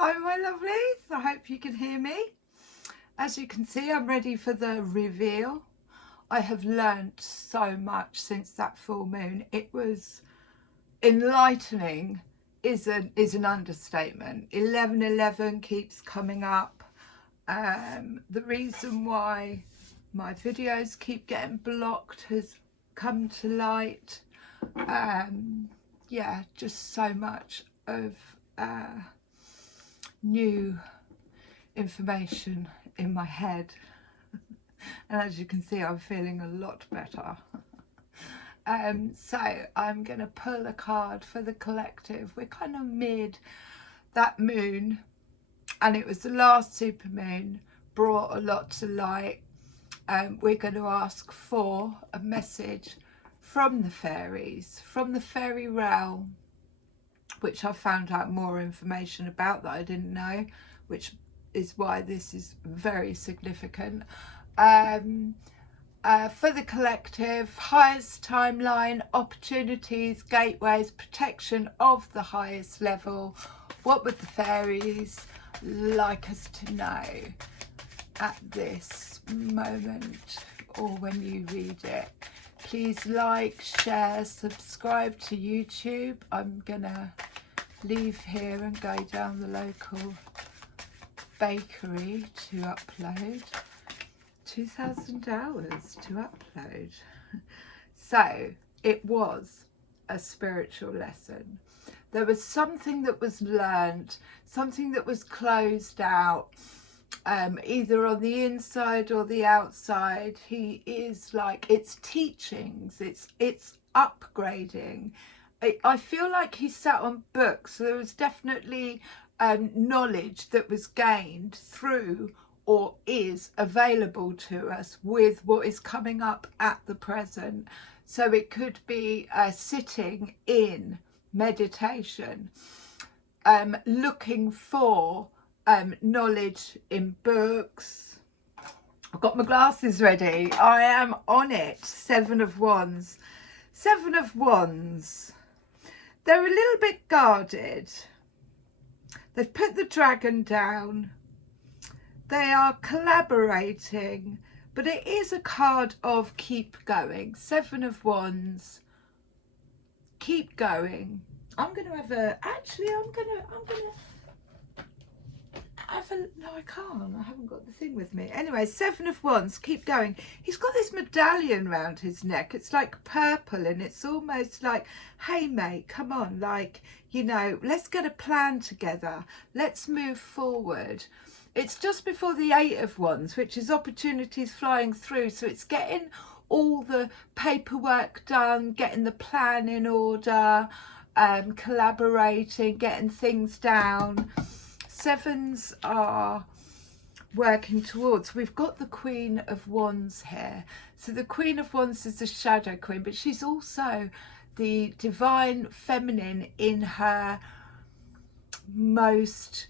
Hi my lovelies, I hope you can hear me. As you can see, I'm ready for the reveal. I have learnt so much since that full moon. It was enlightening is an understatement. 11:11 keeps coming up. The reason why my videos keep getting blocked has come to light. Yeah, just so much of new information in my head, and as you can see, I'm feeling a lot better. So I'm going to pull a card for the collective. We're kind of mid that moon, and it was the last super moon, brought a lot to light. We're going to ask for a message from the fairies, from the fairy realm, which I found out more information about that I didn't know, which is why this is very significant. For the collective, highest timeline, opportunities, gateways, protection of the highest level. What would the fairies like us to know at this moment, or when you read it? Please like, share, subscribe to YouTube. I'm gonna leave here and go down the local bakery to upload. 2,000 hours to upload. So it was a spiritual lesson. There was something that was learned, something that was closed out, either on the inside or the outside. He is like, it's teachings, it's upgrading. I feel like he sat on books, so there was definitely knowledge that was gained through or is available to us with what is coming up at the present. So it could be sitting in meditation, looking for knowledge in books. I've got my glasses ready. I am on it. 7 of Wands. 7 of Wands. They're a little bit guarded. They've put the dragon down. They are collaborating, but it is a card of keep going. 7 of Wands. Keep going. I'm going to have a, actually I'm going to have a, no I can't, I haven't got the thing with me. Anyway, 7 of Wands, keep going. He's got this medallion around his neck. It's like purple, and it's almost like, hey mate, come on, like, you know, let's get a plan together. Let's move forward. It's just before the 8 of Wands, which is opportunities flying through. So it's getting all the paperwork done, getting the plan in order, collaborating, getting things down. 7s are working towards. We've got the Queen of Wands here. So the Queen of Wands is the shadow queen, but she's also the divine feminine in her most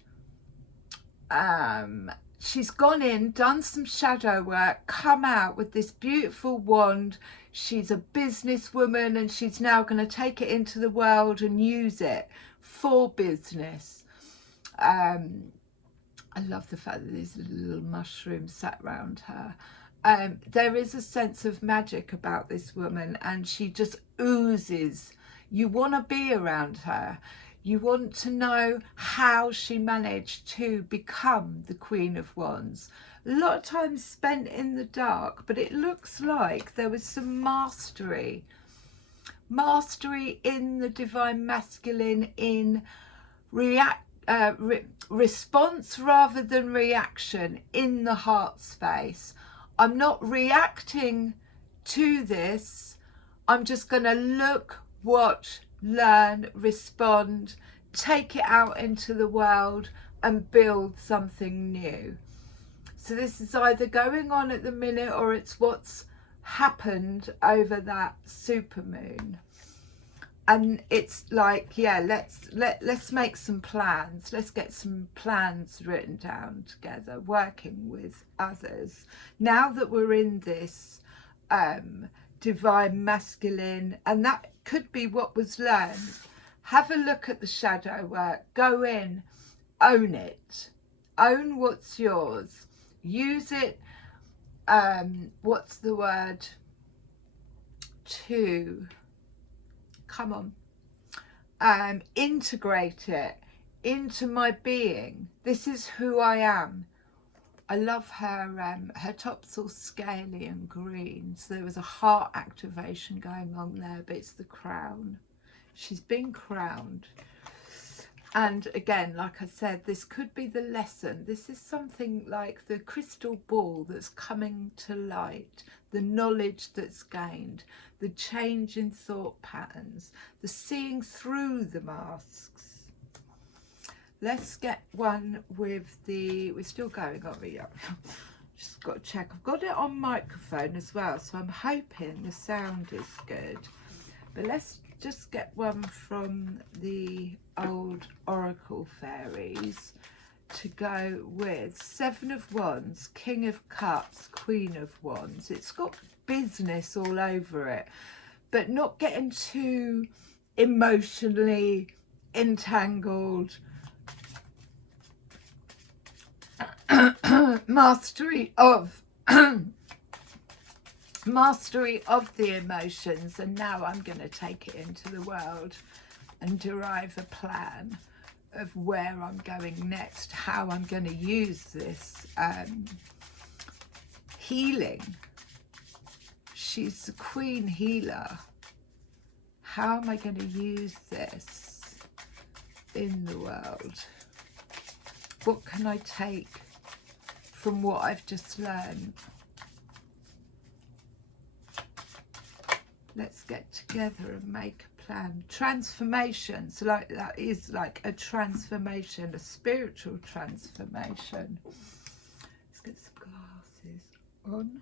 she's gone in, done some shadow work, come out with this beautiful wand. She's a businesswoman, and she's now going to take it into the world and use it for business. I love the fact that there's little mushrooms sat around her. There is a sense of magic about this woman, and she just oozes. You want to be around her. You want to know how she managed to become the Queen of Wands. A lot of time spent in the dark, but it looks like there was some mastery in the divine masculine, in response rather than reaction, in the heart space. I'm not reacting to this. I'm just going to look, watch, learn, respond, take it out into the world and build something new. So this is either going on at the minute, or it's what's happened over that supermoon. And it's like, yeah, let's make some plans. Let's get some plans written down together, working with others. Now that we're in this divine masculine, and that could be what was learned. Have a look at the shadow work. Go in, own it. Own what's yours. Use it, what's the word, to, come on, integrate it into my being. This is who I am. I love her top's all scaly and green, so there was a heart activation going on there, but it's the crown. She's been crowned. And again, like I said, this could be the lesson. This is something like the crystal ball that's coming to light, the knowledge that's gained, the change in thought patterns, the seeing through the masks. Let's get one with the, we're still going, aren't we? Just got to check. I've got it on microphone as well, so I'm hoping the sound is good. But let's just get one from the old Oracle Fairies to go with. Seven of Wands, King of Cups, Queen of Wands. It's got business all over it, but not getting too emotionally entangled. Mastery of mastery of the emotions, and now I'm going to take it into the world and derive a plan of where I'm going next, how I'm going to use this healing. She's the queen healer. How am I going to use this in the world? What can I take from what I've just learned? Let's get together and make a plan. Transformation. So like that is like a transformation, a spiritual transformation. Let's get some glasses on.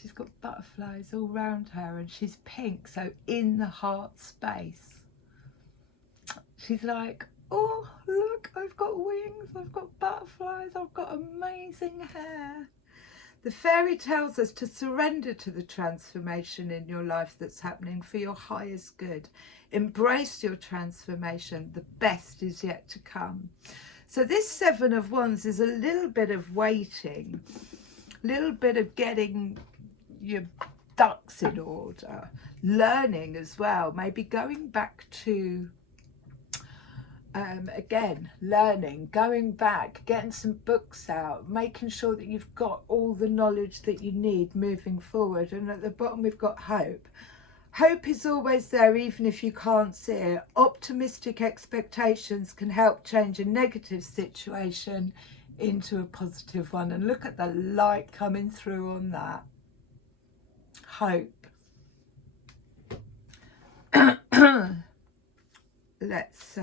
She's got butterflies all around her and she's pink, so in the heart space. She's like, oh, look, I've got wings, I've got butterflies, I've got amazing hair. The fairy tells us to surrender to the transformation in your life that's happening for your highest good. Embrace your transformation. The best is yet to come. So this Seven of Wands is a little bit of waiting, a little bit of getting your ducks in order, learning as well, maybe going back to again, learning, going back, getting some books out, making sure that you've got all the knowledge that you need moving forward. And at the bottom we've got hope. Hope is always there even if you can't see it. Optimistic expectations can help change a negative situation into a positive one. And look at the light coming through on that. Hope. Let's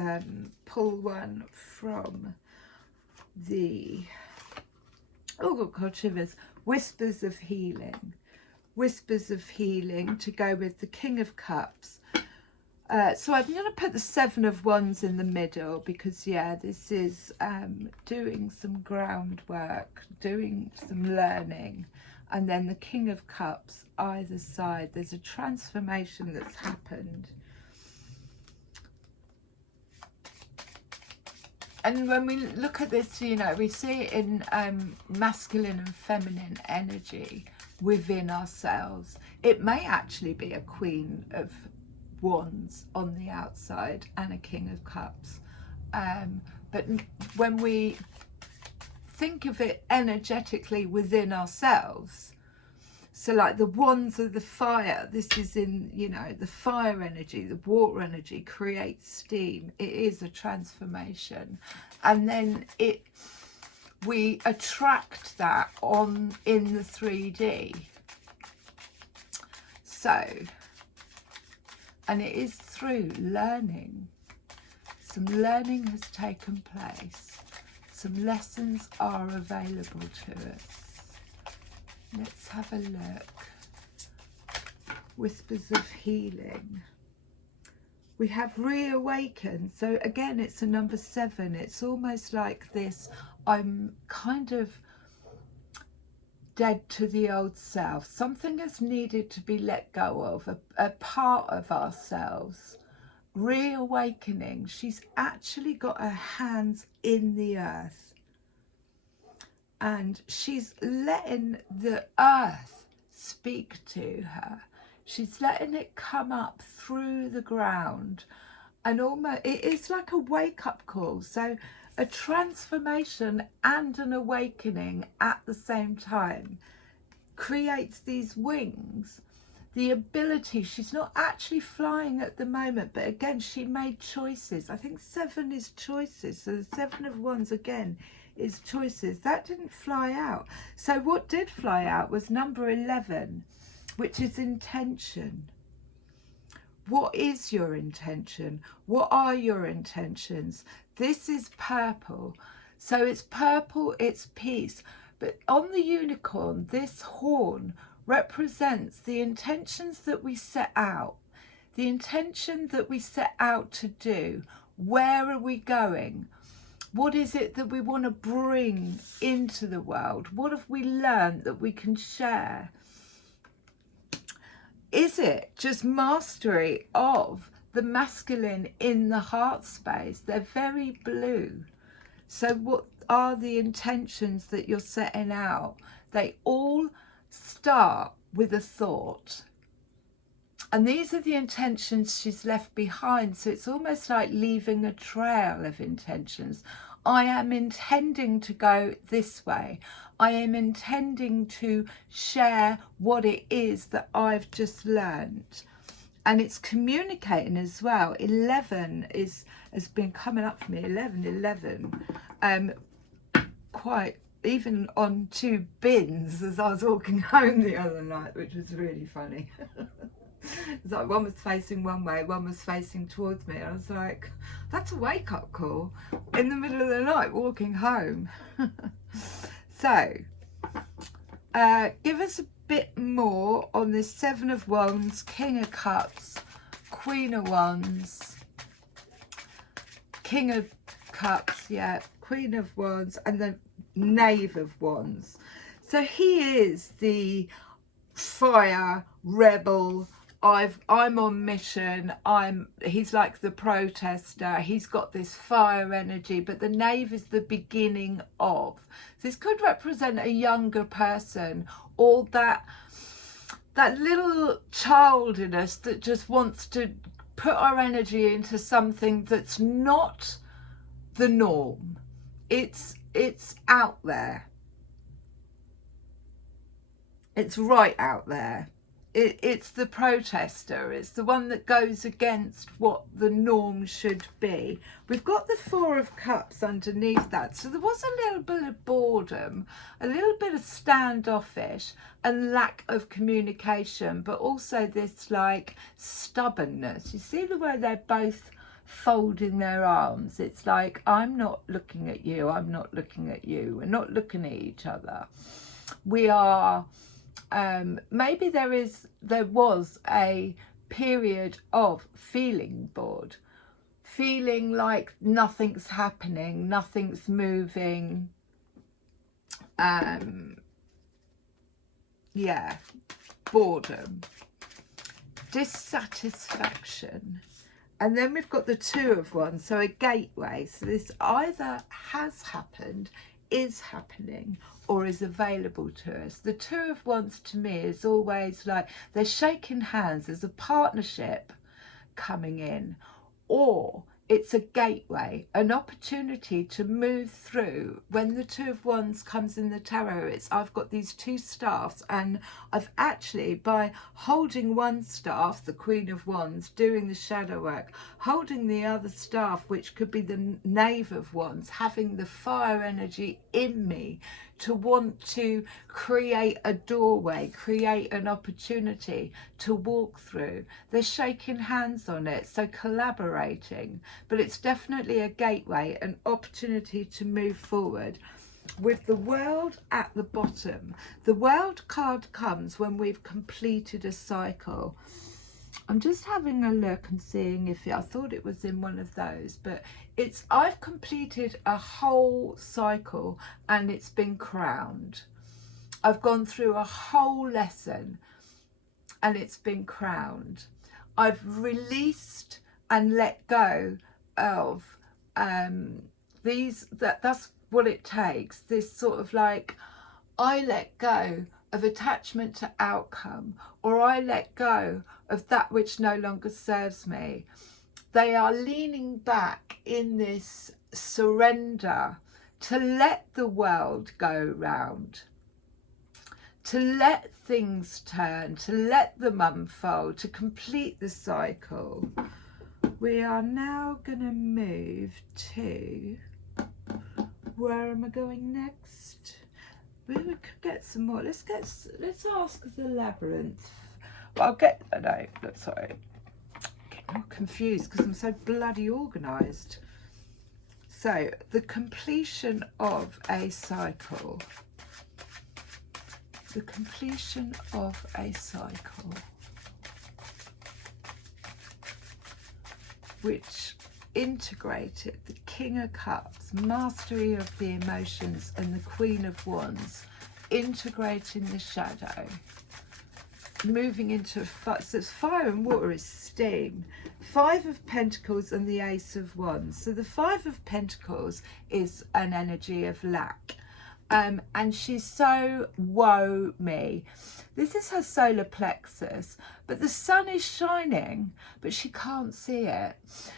pull one from the, oh God, shivers, Whispers of Healing. Whispers of Healing to go with the King of Cups. So I'm going to put the Seven of Wands in the middle because, yeah, this is doing some groundwork, doing some learning. And then the King of Cups either side. There's a transformation that's happened. And when we look at this, you know, we see it in masculine and feminine energy within ourselves. It may actually be a Queen of Wands on the outside and a King of Cups. But when we think of it energetically within ourselves, so like the wands of the fire, this is in, you know, the fire energy, the water energy creates steam. It is a transformation. And then we attract that on in the 3D. So, and it is through learning. Some learning has taken place. Some lessons are available to us. Let's have a look. Whispers of Healing. We have reawakened. So again, it's a number 7. It's almost like this. I'm kind of dead to the old self. Something has needed to be let go of. A part of ourselves reawakening. She's actually got her hands in the earth, and she's letting the earth speak to her. She's letting it come up through the ground, and almost it is like a wake-up call. So a transformation and an awakening at the same time creates these wings, the ability. She's not actually flying at the moment, but again, she made choices. I think 7 is choices, so the 7 of Wands again is choices. That didn't fly out. So what did fly out was number 11, which is intention. What is your intention? What are your intentions? This is purple. So it's purple, it's peace. But on the unicorn, this horn represents the intentions that we set out, the intention that we set out to do. Where are we going? What is it that we want to bring into the world? What have we learned that we can share? Is it just mastery of the masculine in the heart space? They're very blue. So what are the intentions that you're setting out? They all start with a thought. And these are the intentions she's left behind. So it's almost like leaving a trail of intentions. I am intending to go this way. I am intending to share what it is that I've just learned. And it's communicating as well. 11 has been coming up for me. 11. Quite even on 2 bins as I was walking home the other night, which was really funny. It's like one was facing one way, one was facing towards me. I was like, that's a wake-up call in the middle of the night walking home. So give us a bit more on this 7 of Wands, King of Cups, Queen of Wands, King of Cups, yeah, Queen of Wands, and the Knave of Wands. So he is the fire rebel. I'm on mission. He's like the protester. He's got this fire energy, but the Knave is the beginning of. This could represent a younger person, or that little child in us that just wants to put our energy into something that's not the norm. It's out there. It's right out there. It's the protester. It's the one that goes against what the norm should be. We've got the 4 of Cups underneath that. So there was a little bit of boredom, a little bit of standoffish and lack of communication, but also this like stubbornness. You see the way they're both folding their arms? It's like, I'm not looking at you. I'm not looking at you. We're not looking at each other. We are... maybe there was a period of feeling bored, feeling like nothing's happening, nothing's moving. Yeah, boredom, dissatisfaction. And then we've got the 2 of Wands, so a gateway. So this either has happened, is happening, or is available to us. The 2 of Wands to me is always like they're shaking hands. There's a partnership coming in, or it's a gateway, an opportunity to move through. When the 2 of Wands comes in the tarot, it's I've got these 2 staffs, and I've actually, by holding one staff, the Queen of Wands, doing the shadow work, holding the other staff, which could be the Knave of Wands, having the fire energy in me to want to create a doorway, create an opportunity to walk through. They're shaking hands on it, so collaborating, but it's definitely a gateway, an opportunity to move forward. With the World at the bottom, the World card comes when we've completed a cycle. I'm just having a look and seeing if I thought it was in one of those, but it's I've completed a whole cycle and it's been crowned. I've gone through a whole lesson and it's been crowned. I've released and let go of that's what it takes. This sort of like, I let go of attachment to outcome, or I let go of that which no longer serves me. They are leaning back in this surrender to let the world go round, to let things turn, to let them unfold, to complete the cycle. We are now going to move to, where am I going next? We could get some more. Let's ask the labyrinth. Well, I'll get, no, sorry. I'm confused because I'm so bloody organised. So, the completion of a cycle. The completion of a cycle, which integrated the King of Cups, mastery of the emotions, and the Queen of Wands, integrating the shadow, moving into so it's fire and water is steam. 5 of Pentacles and the Ace of Wands. So the 5 of Pentacles is an energy of lack. And she's so, woe me. This is her solar plexus, but the sun is shining, but she can't see it.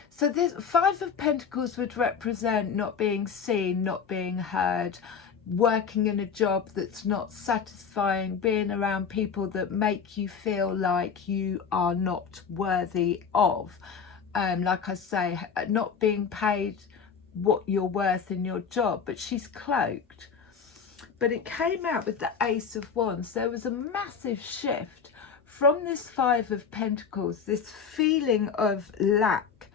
So this 5 of Pentacles would represent not being seen, not being heard, working in a job that's not satisfying, being around people that make you feel like you are not worthy of. Like I say, not being paid what you're worth in your job, but she's cloaked. But it came out with the Ace of Wands. There was a massive shift from this 5 of Pentacles, this feeling of lack,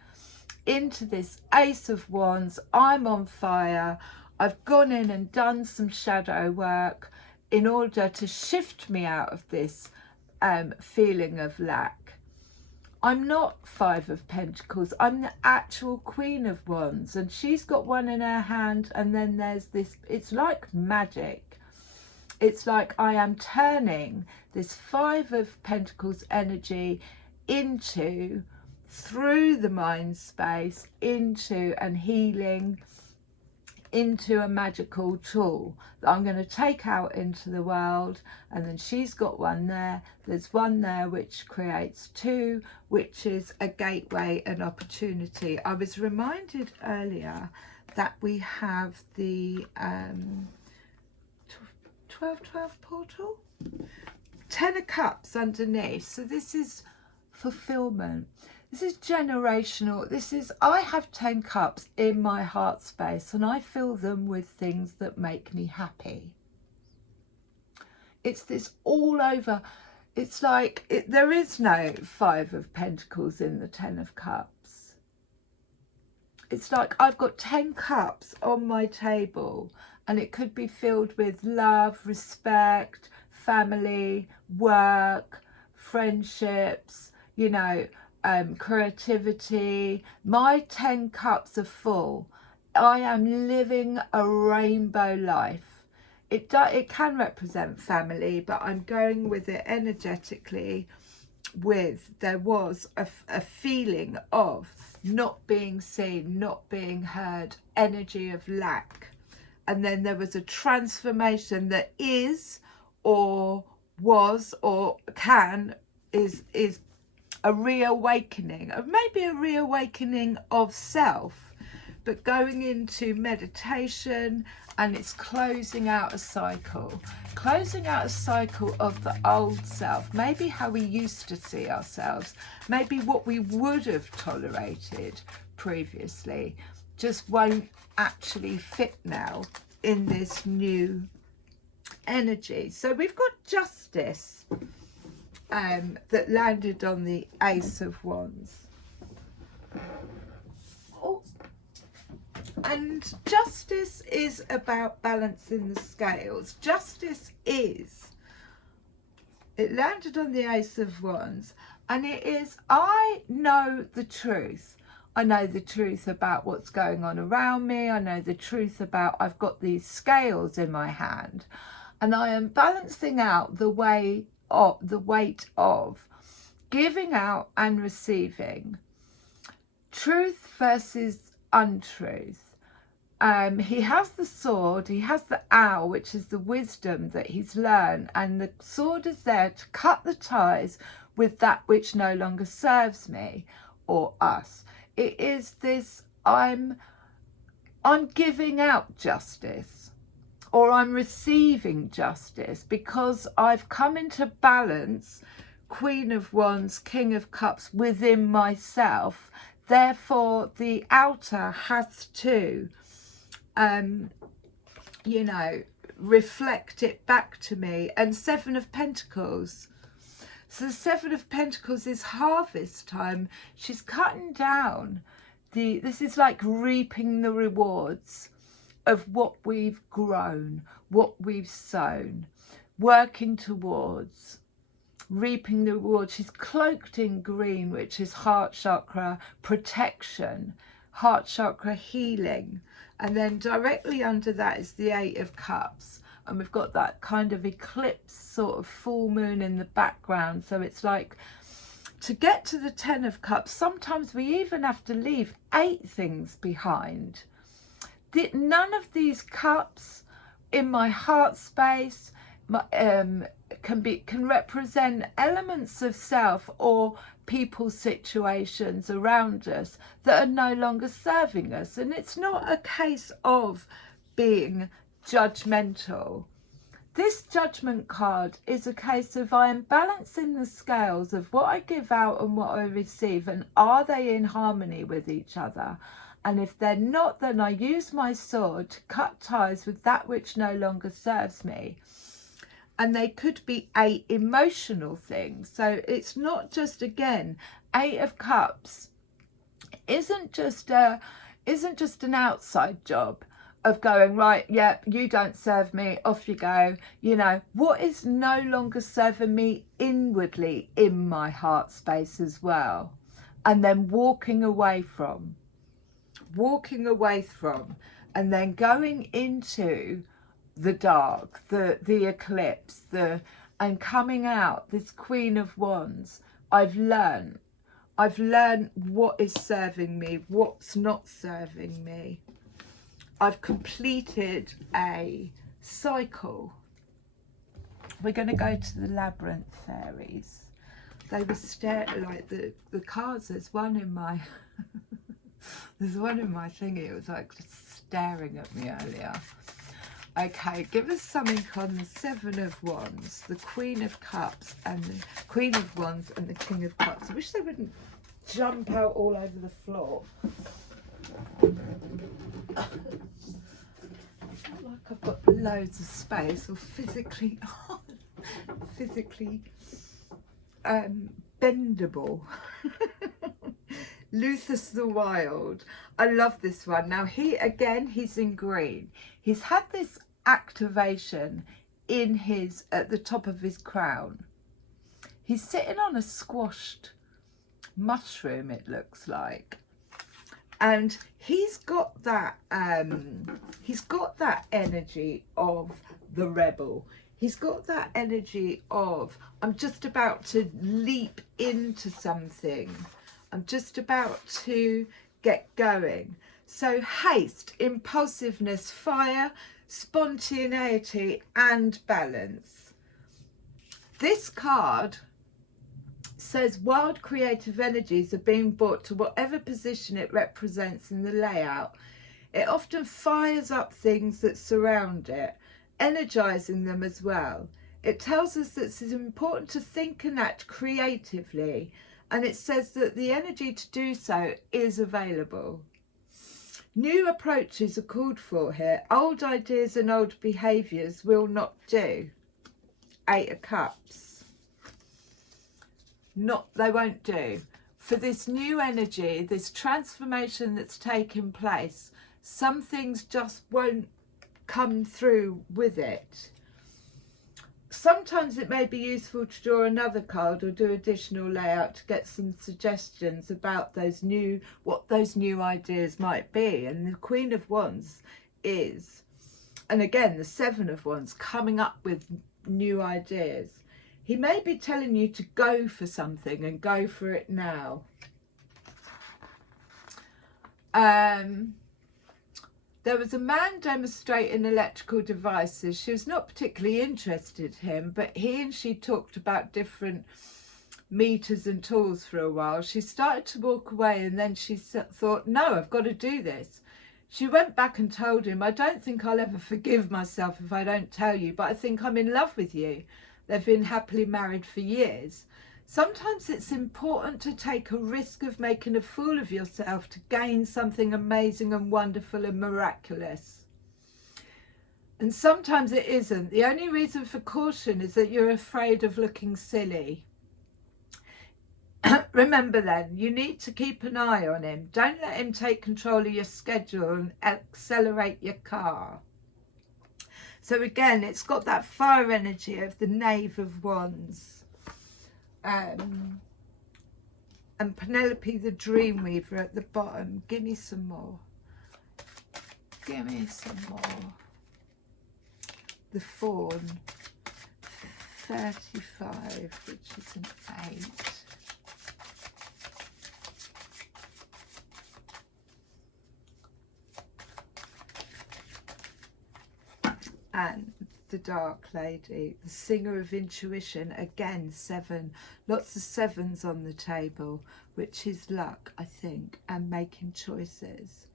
into this Ace of Wands. I'm on fire. I've gone in and done some shadow work in order to shift me out of this feeling of lack. I'm not 5 of Pentacles. I'm the actual Queen of Wands, and she's got one in her hand, and then there's this, it's like magic. It's like I am turning this 5 of Pentacles energy into, through the mind space, into and healing, into a magical tool that I'm going to take out into the world. And then she's got one there. There's one there which creates 2, which is a gateway and opportunity. I was reminded earlier that we have the 12-12 portal, 10 of Cups underneath. So this is fulfillment. This is generational. This is, I have 10 cups in my heart space, and I fill them with things that make me happy. It's this all over. It's like, there is no 5 of Pentacles in the 10 of Cups. It's like I've got 10 cups on my table, and it could be filled with love, respect, family, work, friendships, you know, creativity. My 10 cups are full. I am living a rainbow life. It can represent family, but I'm going with it energetically with, there was a feeling of not being seen, not being heard, energy of lack. And then there was a transformation that is, or was, or is a reawakening, of maybe a reawakening of self, but going into meditation, and it's closing out a cycle of the old self, maybe how we used to see ourselves, maybe what we would have tolerated previously just won't actually fit now in this new energy. So we've got Justice that landed on the Ace of Wands. Oh. And Justice is about balancing the scales. Justice is, it landed on the Ace of Wands, and it is, I know the truth. I know the truth about what's going on around me. I know the truth about, I've got these scales in my hand, and I am balancing out the weight of giving out and receiving. truth versus untruth. He has the sword, he has the owl, which is the wisdom that he's learned, and the sword is there to cut the ties with that which no longer serves me or us. It is this, I'm giving out justice, or I'm receiving justice, because I've come into balance, Queen of Wands, King of Cups, within myself. Therefore the outer has to you know, reflect it back to me. And Seven of Pentacles. So the Seven of Pentacles is harvest time. She's cutting down this is like reaping the rewards of what we've grown, what we've sown, working towards reaping the reward. She's cloaked in green, which is heart chakra protection, heart chakra healing. And then directly under that is the Eight of Cups, and we've got that kind of eclipse sort of full moon in the background. So it's like, to get to the Ten of Cups, sometimes we even have to leave 8 things behind. None of these cups in my heart space can represent elements of self or people, situations around us that are no longer serving us. And it's not a case of being judgmental. This Judgment card is a case of I am balancing the scales of what I give out and what I receive, and are they in harmony with each other? And if they're not, then I use my sword to cut ties with that which no longer serves me. And they could be 8 emotional things. So it's not just, again, 8 of Cups isn't just an outside job of going, right, yep, you don't serve me, off you go. You know, what is no longer serving me inwardly in my heart space as well? And then walking away from, and then going into the dark, the eclipse, and coming out, this Queen of Wands. I've learned what is serving me, what's not serving me. I've completed a cycle. We're going to go to the Labyrinth fairies. They were like the cards. There's one in my there's one in my thingy. It was like just staring at me earlier. Okay, give us something on the Seven of Wands, the Queen of Cups, and the Queen of Wands, and the King of Cups. I wish they wouldn't jump out all over the floor. I feel like I've got loads of space, or physically bendable. Luthus the Wild. I love this one. Now he's in green. He's had this activation in at the top of his crown. He's sitting on a squashed mushroom, it looks like, and he's got that energy of the rebel. He's got that energy of, I'm just about to leap into something, I'm just about to get going. So haste, impulsiveness, fire, spontaneity, and balance. This card says wild creative energies are being brought to whatever position it represents in the layout. It often fires up things that surround it, energizing them as well. It tells us that it's important to think and act creatively, and it says that the energy to do so is available. New approaches are called for here. Old ideas and old behaviours will not do. Eight of Cups. They won't do. For this new energy, this transformation that's taking place, some things just won't come through with it. Sometimes it may be useful to draw another card or do additional layout to get some suggestions about what those new ideas might be. And the Queen of Wands is, and again the Seven of Wands, coming up with new ideas. He may be telling you to go for something and go for it now. There was a man demonstrating electrical devices. She was not particularly interested in him, but he and she talked about different meters and tools for a while. She started to walk away, and then she thought, no, I've got to do this. She went back and told him, I don't think I'll ever forgive myself if I don't tell you, but I think I'm in love with you. They've been happily married for years. Sometimes it's important to take a risk of making a fool of yourself to gain something amazing and wonderful and miraculous. And sometimes it isn't. The only reason for caution is that you're afraid of looking silly. Remember then, you need to keep an eye on him. Don't let him take control of your schedule and accelerate your car. So again, it's got that fire energy of the Knave of Wands. And Penelope the Dreamweaver at the bottom. Give me some more. Give me some more. The Fawn. 35, which is an 8. And the Dark Lady, the Singer of Intuition, again 7. Lots of 7s on the table, which is luck, I think, and making choices.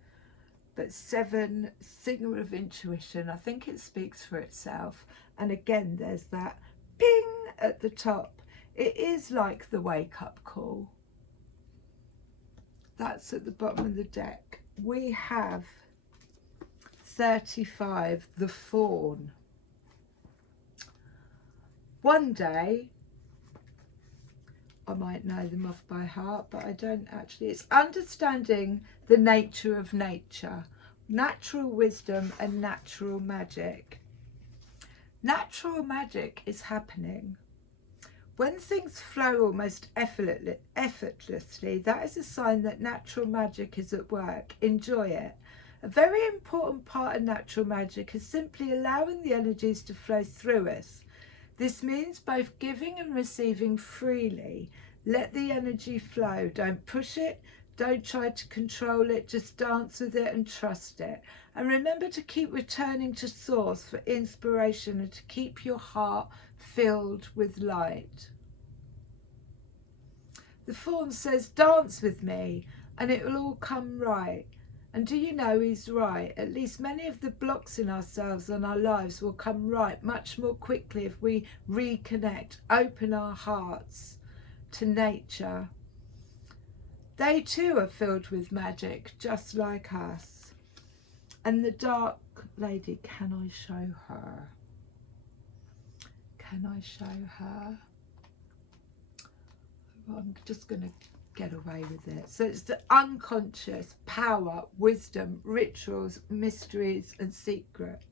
But 7, Singer of Intuition, I think it speaks for itself. And again, there's that ping at the top. It is like the wake-up call. That's at the bottom of the deck. We have 35, the Fawn. One day, I might know them off by heart, but I don't actually. It's understanding the nature of nature, natural wisdom and natural magic. Natural magic is happening. When things flow almost effortlessly, that is a sign that natural magic is at work. Enjoy it. A very important part of natural magic is simply allowing the energies to flow through us. This means both giving and receiving freely. Let the energy flow. Don't push it. Don't try to control it. Just dance with it and trust it. And remember to keep returning to Source for inspiration and to keep your heart filled with light. The Fawn says, dance with me and it will all come right. And do you know he's right? At least many of the blocks in ourselves and our lives will come right much more quickly if we reconnect, open our hearts to nature. They too are filled with magic, just like us. And the Dark Lady, can I show her? Can I show her? Well, I'm just going to get away with it. So it's the unconscious, power, wisdom, rituals, mysteries and secret.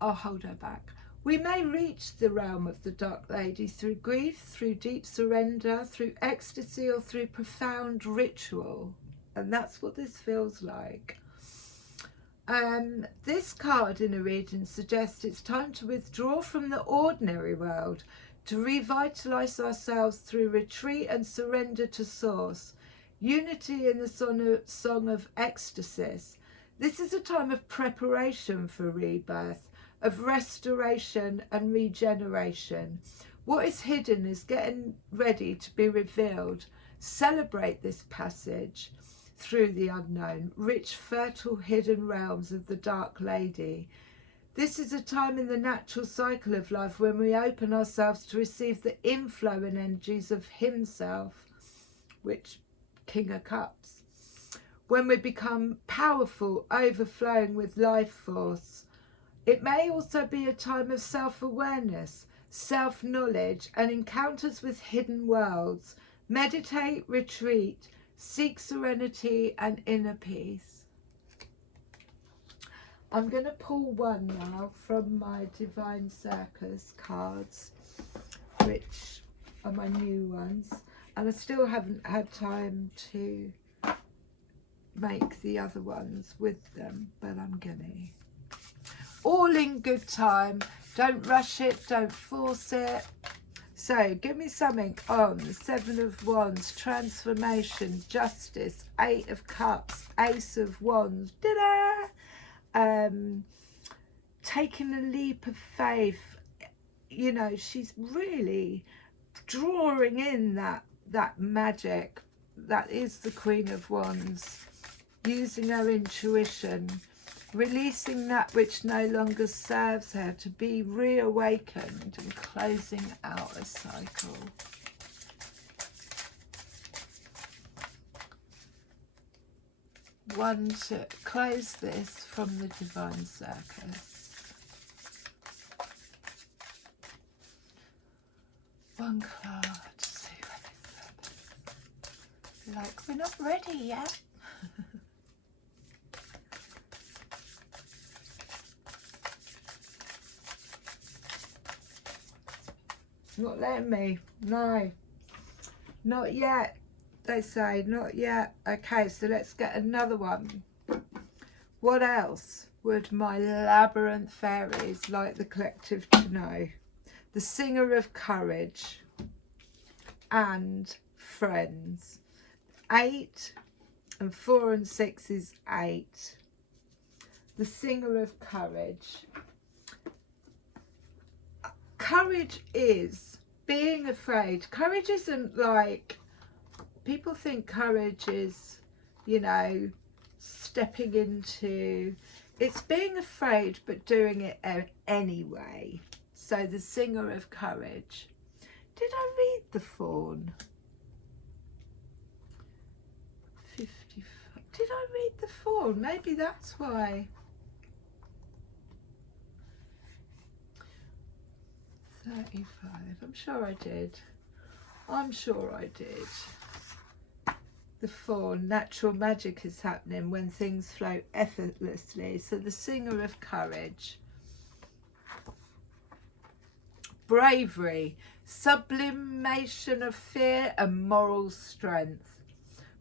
I'll hold her back. We may reach the realm of the Dark Lady through grief, through deep surrender, through ecstasy or through profound ritual. And that's what this feels like. This card in a reading suggests it's time to withdraw from the ordinary world, to revitalise ourselves through retreat and surrender to Source. Unity in the song of ecstasy. This is a time of preparation for rebirth, of restoration and regeneration. What is hidden is getting ready to be revealed. Celebrate this passage through the unknown, rich, fertile, hidden realms of the Dark Lady. This is a time in the natural cycle of life when we open ourselves to receive the inflow and energies of Himself, which King of Cups. When we become powerful, overflowing with life force. It may also be a time of self-awareness, self-knowledge and encounters with hidden worlds. Meditate, retreat, seek serenity and inner peace. I'm going to pull one now from my Divine Circus cards, which are my new ones. And I still haven't had time to make the other ones with them, but I'm going to. All in good time. Don't rush it. Don't force it. So give me something on the Seven of Wands, transformation, justice, Eight of Cups, Ace of Wands, taking a leap of faith. You know, she's really drawing in that magic that is the Queen of Wands, using her intuition, releasing that which no longer serves her to be reawakened and closing out a cycle. One to close this from the Divine Circus. One card to see what this happens. Like, we're not ready yet. Not letting me. No. Not yet. They say not yet. Okay, so let's get another one. What else would my labyrinth fairies like the collective to know? The Singer of Courage and Friends. 8 and 4 and 6 is 8. The Singer of Courage. Courage is being afraid. Courage isn't like, people think courage is, you know, stepping into, it's being afraid but doing it anyway. So the Singer of Courage. Did I read the Fawn? 55. Did I read the Fawn? Maybe that's why. 35. I'm sure I did. I'm sure I did. The Fawn. Natural magic is happening when things flow effortlessly. So the Singer of Courage. Bravery. Sublimation of fear and moral strength.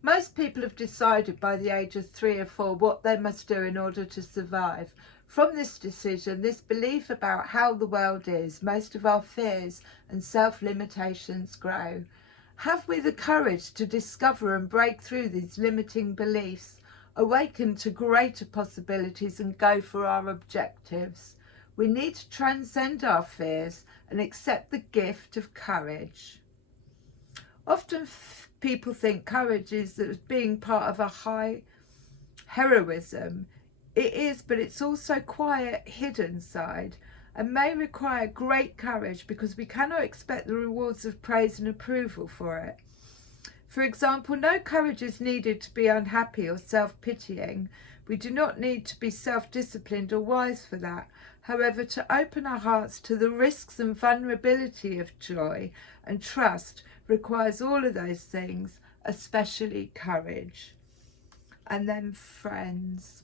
Most people have decided by the age of 3 or 4 what they must do in order to survive. From this decision, this belief about how the world is, most of our fears and self-limitations grow. Have we the courage to discover and break through these limiting beliefs, awaken to greater possibilities and go for our objectives? We need to transcend our fears and accept the gift of courage. Often people think courage is being part of a high heroism. It is, but it's also quiet, hidden side, and may require great courage because we cannot expect the rewards of praise and approval for it. For example, no courage is needed to be unhappy or self-pitying. We do not need to be self-disciplined or wise for that. However, to open our hearts to the risks and vulnerability of joy and trust requires all of those things, especially courage. And then Friends.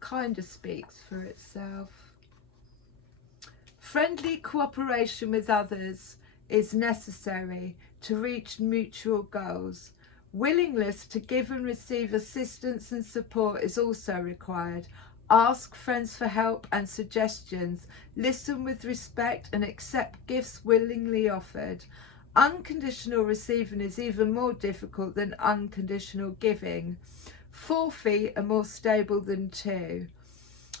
Kind of speaks for itself. Friendly cooperation with others is necessary to reach mutual goals. Willingness to give and receive assistance and support is also required. Ask friends for help and suggestions. Listen with respect and accept gifts willingly offered. Unconditional receiving is even more difficult than unconditional giving. 4 feet are more stable than 2.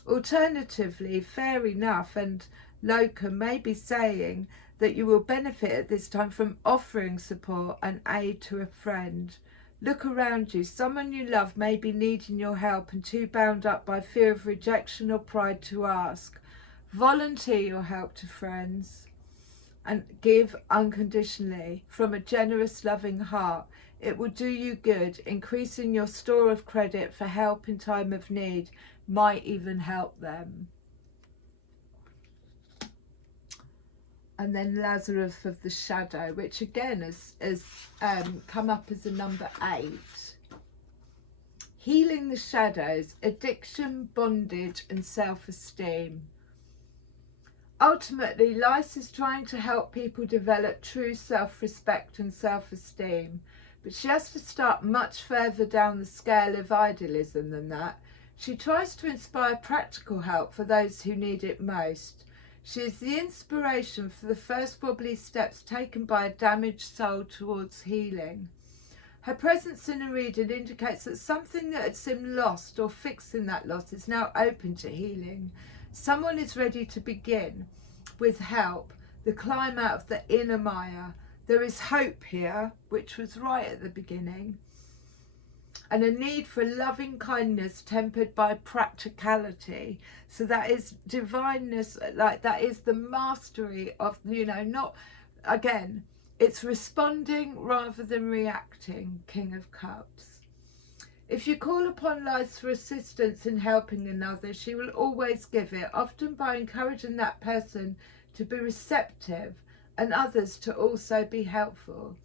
Alternatively, Fair Enough and Loca may be saying that you will benefit at this time from offering support and aid to a friend. Look around you. Someone you love may be needing your help and too bound up by fear of rejection or pride to ask. Volunteer your help to friends and give unconditionally from a generous, loving heart. It will do you good. Increasing your store of credit for help in time of need might even help them. And then Lazarus of the Shadow, which again has come up as a number 8. Healing the shadows, addiction, bondage and self-esteem. Ultimately, Lice is trying to help people develop true self-respect and self-esteem. But she has to start much further down the scale of idealism than that. She tries to inspire practical help for those who need it most. She is the inspiration for the first wobbly steps taken by a damaged soul towards healing. Her presence in a reading indicates that something that had seemed lost or fixing that loss is now open to healing. Someone is ready to begin, with help, the climb out of the inner mire. There is hope here, which was right at the beginning, and a need for loving kindness tempered by practicality. So that is divineness, like that is the mastery of, you know, not, again, it's responding rather than reacting, King of Cups. If you call upon life for assistance in helping another, she will always give it, often by encouraging that person to be receptive and others to also be helpful.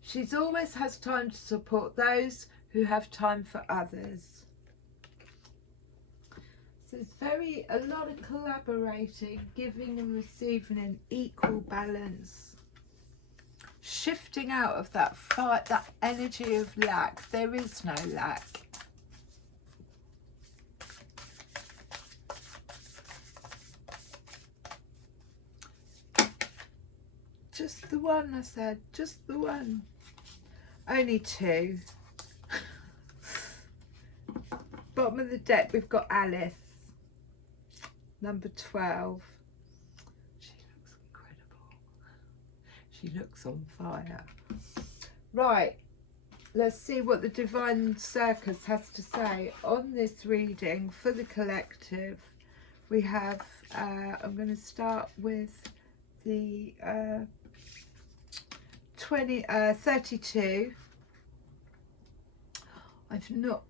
She always has time to support those who have time for others. So it's a lot of collaborating, giving and receiving in equal balance. Shifting out of that fight, that energy of lack. There is no lack. Just the one, I said, just the one. Only two. Bottom of the deck, we've got Alice, number 12. She looks incredible. She looks on fire. Right, let's see what the Divine Circus has to say on this reading for the collective. We have, I'm going to start with the 32. I've not,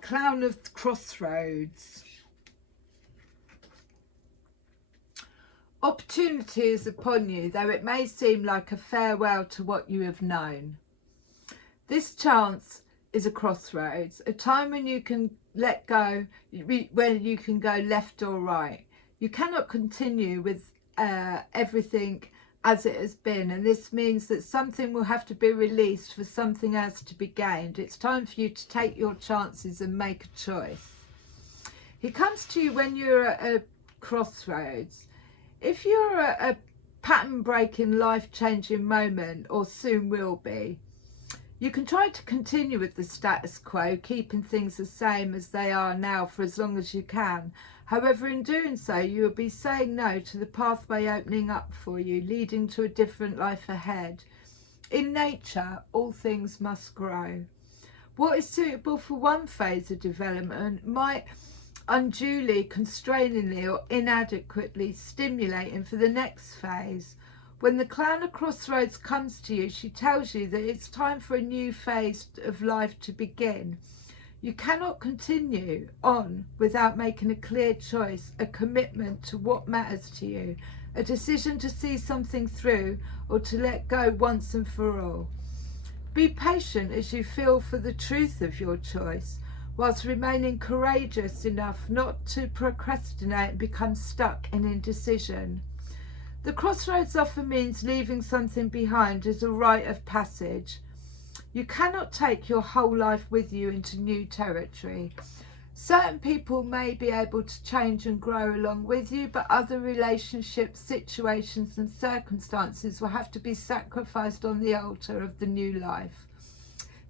Clown of the Crossroads. Opportunity is upon you, though it may seem like a farewell to what you have known. This chance is a crossroads, a time when you can let go, when you can go left or right. You cannot continue with everything as it has been, and this means that something will have to be released for something else to be gained. It's time for you to take your chances and make a choice. He comes to you when you're at a crossroads. If you're at a pattern-breaking, life-changing moment, or soon will be, you can try to continue with the status quo, keeping things the same as they are now for as long as you can. However, in doing so, you will be saying no to the pathway opening up for you, leading to a different life ahead. In nature, all things must grow. What is suitable for one phase of development might unduly, constrainingly or inadequately stimulating for the next phase. When the Clown of Crossroads comes to you, she tells you that it's time for a new phase of life to begin. You cannot continue on without making a clear choice, a commitment to what matters to you, a decision to see something through or to let go once and for all. Be patient as you feel for the truth of your choice, whilst remaining courageous enough not to procrastinate and become stuck in indecision. The crossroads often means leaving something behind as a rite of passage. You cannot take your whole life with you into new territory. Certain people may be able to change and grow along with you, but other relationships, situations and circumstances will have to be sacrificed on the altar of the new life.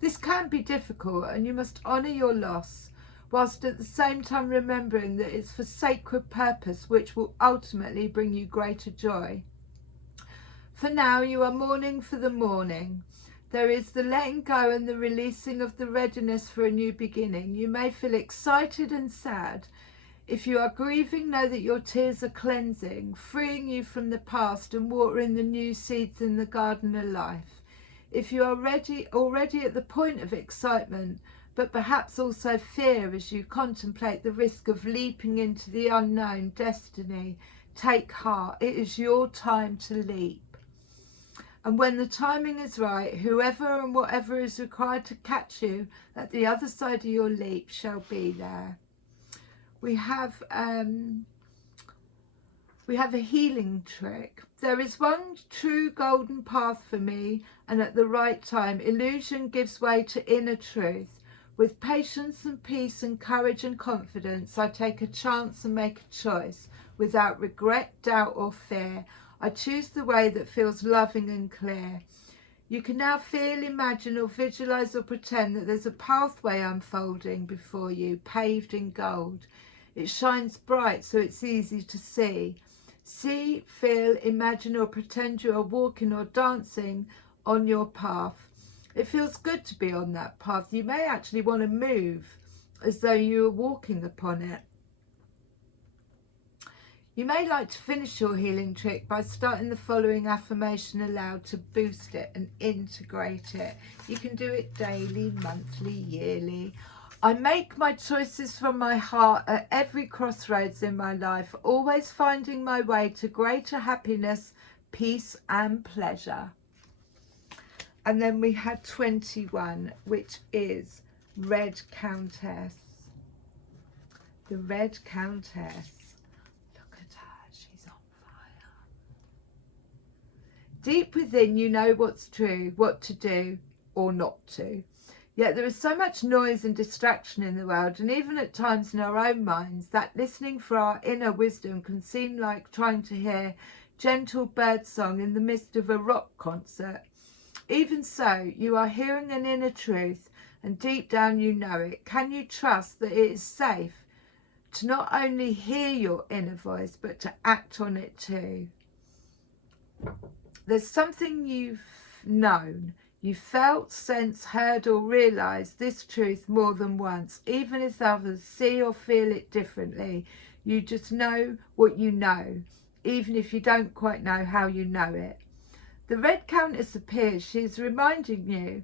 This can be difficult, and you must honour your loss, whilst at the same time remembering that it's for sacred purpose which will ultimately bring you greater joy. For now, you are mourning for the morning. There is the letting go and the releasing of the readiness for a new beginning. You may feel excited and sad. If you are grieving, know that your tears are cleansing, freeing you from the past and watering the new seeds in the garden of life. If you are already at the point of excitement, but perhaps also fear as you contemplate the risk of leaping into the unknown destiny, take heart. It is your time to leap. And when the timing is right, whoever and whatever is required to catch you at the other side of your leap shall be there. We have a healing trick. There is one true golden path for me, and at the right time, illusion gives way to inner truth. With patience and peace and courage and confidence, I take a chance and make a choice. Without regret, doubt or fear, I choose the way that feels loving and clear. You can now feel, imagine or visualize or pretend that there's a pathway unfolding before you, paved in gold. It shines bright so it's easy to see. See, feel, imagine or pretend you are walking or dancing on your path. It feels good to be on that path. You may actually want to move as though you were walking upon it. You may like to finish your healing trick by starting the following affirmation aloud to boost it and integrate it. You can do it daily, monthly, yearly. I make my choices from my heart at every crossroads in my life, always finding my way to greater happiness, peace and pleasure. And then we had 21, which is Red Countess. The Red Countess. Look at her, she's on fire. Deep within you know what's true, what to do or not to. Yet there is so much noise and distraction in the world, and even at times in our own minds, that listening for our inner wisdom can seem like trying to hear gentle birdsong in the midst of a rock concert. Even so, you are hearing an inner truth, and deep down you know it. Can you trust that it is safe to not only hear your inner voice, but to act on it too? There's something you've known, you felt, sensed, heard or realised this truth more than once. Even if others see or feel it differently, you just know what you know, even if you don't quite know how you know it. The Red Countess appears. She is reminding you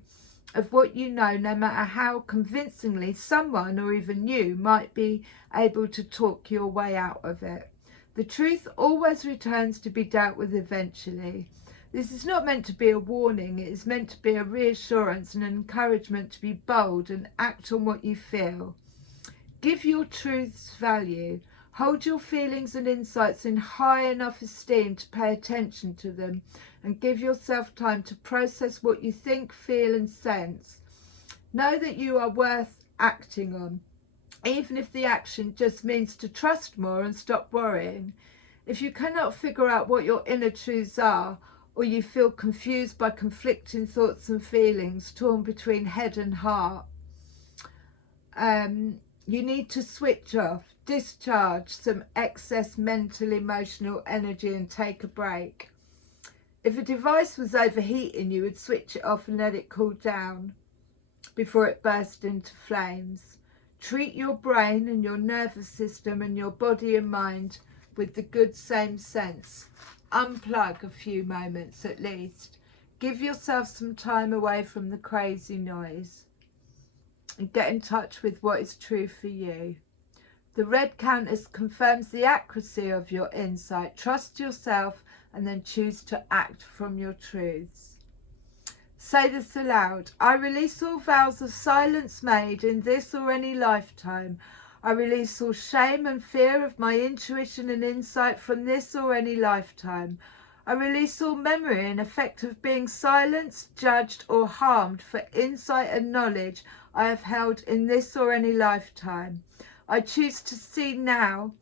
of what you know, no matter how convincingly someone or even you might be able to talk your way out of it. The truth always returns to be dealt with eventually. This is not meant to be a warning. It is meant to be a reassurance and an encouragement to be bold and act on what you feel. Give your truths value. Hold your feelings and insights in high enough esteem to pay attention to them, and give yourself time to process what you think, feel and sense. Know that you are worth acting on, even if the action just means to trust more and stop worrying. If you cannot figure out what your inner truths are, or you feel confused by conflicting thoughts and feelings, torn between head and heart, you need to switch off, discharge some excess mental, emotional energy and take a break. If a device was overheating, you would switch it off and let it cool down before it burst into flames. Treat your brain and your nervous system and your body and mind with the good same sense. Unplug a few moments at least. Give yourself some time away from the crazy noise and get in touch with what is true for you. The Red Countess confirms the accuracy of your insight. Trust yourself and then choose to act from your truths. Say this aloud. I release all vows of silence made in this or any lifetime. I release all shame and fear of my intuition and insight from this or any lifetime. I release all memory and effect of being silenced, judged or harmed for insight and knowledge I have held in this or any lifetime. I choose to see now.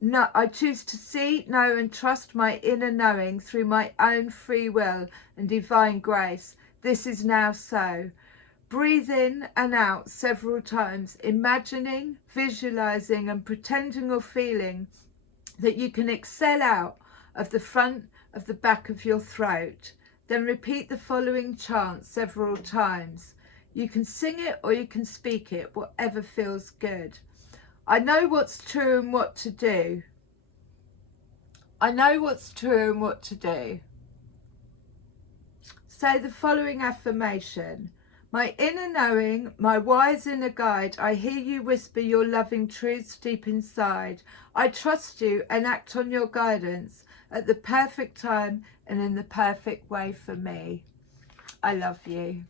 No, I choose to see, know and trust my inner knowing through my own free will and divine grace. This is now so. Breathe in and out several times, imagining, visualizing and pretending or feeling that you can exhale out of the front of the back of your throat. Then repeat the following chant several times. You can sing it or you can speak it, whatever feels good. I know what's true and what to do. I know what's true and what to do. Say the following affirmation. My inner knowing, my wise inner guide, I hear you whisper your loving truths deep inside. I trust you and act on your guidance at the perfect time and in the perfect way for me. I love you.